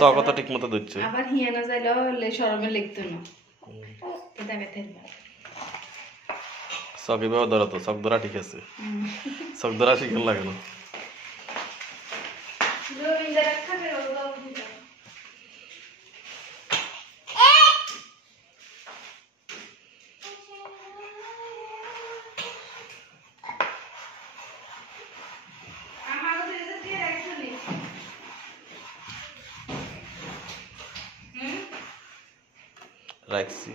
সকত ঠিক মতো দিচ্ছে আবার হিয়া না যাইলে শরমে লিখতো না এটা বেতে সক এভাবে ধরো তো সক ধরা ঠিক আছে সক ধরা শিখে লাগে না রাখছি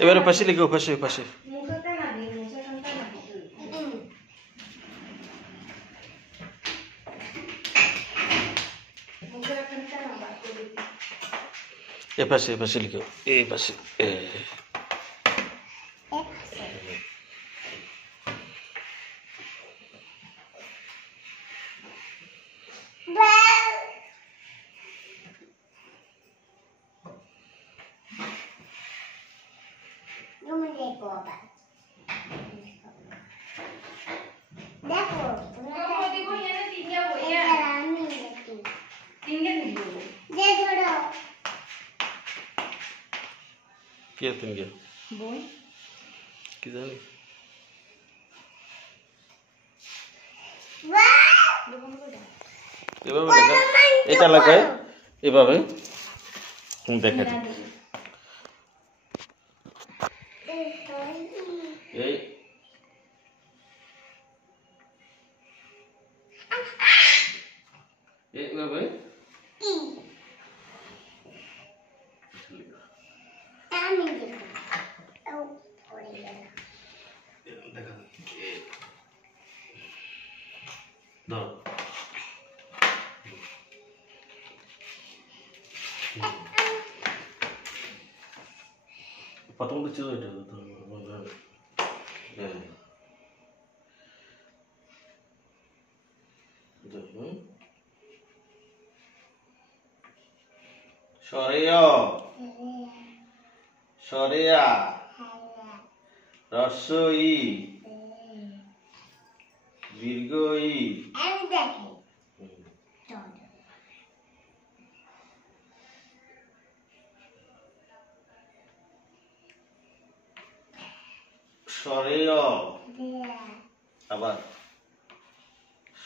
এবারে পাশে লিখো পাশে পাশে এ পাশে লিখো এই পাশে কে তুমি কে বই কি জানি এভাবে লেখা এটা লেখায় এভাবে দেখা এই এইভাবে প্রথম কিছু এটা সরেয় সরেয়া রস্য ই দীর্ঘ ই সরেয় আবার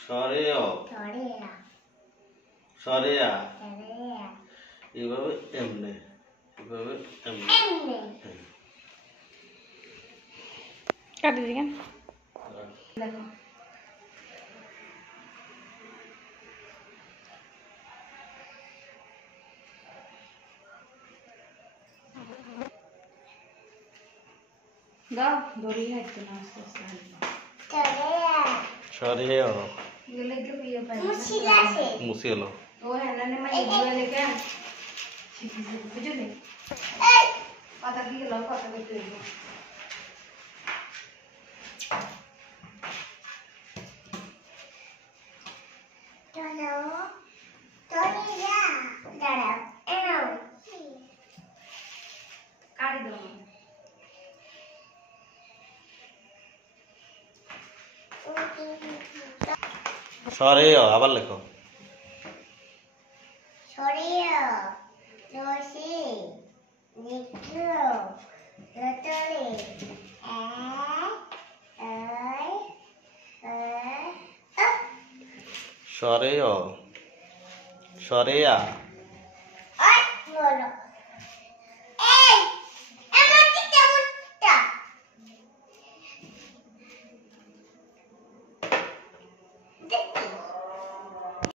সরেয় সরেয়া এইভাবে এমনে এইভাবে এমনে কাটি দিকে দেখো দাও দড়ি হাইতে না আস্তে আস্তে সরেয় গেলে কি বিয়ে পাই মুছিলো ও হেলানে মানে ইগুলা লেখা শিখিছে বুঝলে কথা দিয়ে লাও কথা কইতে হইব কাটি দাও সরেয় আবার লেখো সরেয় রসি লিখো রতরে সরেয় সরেয়া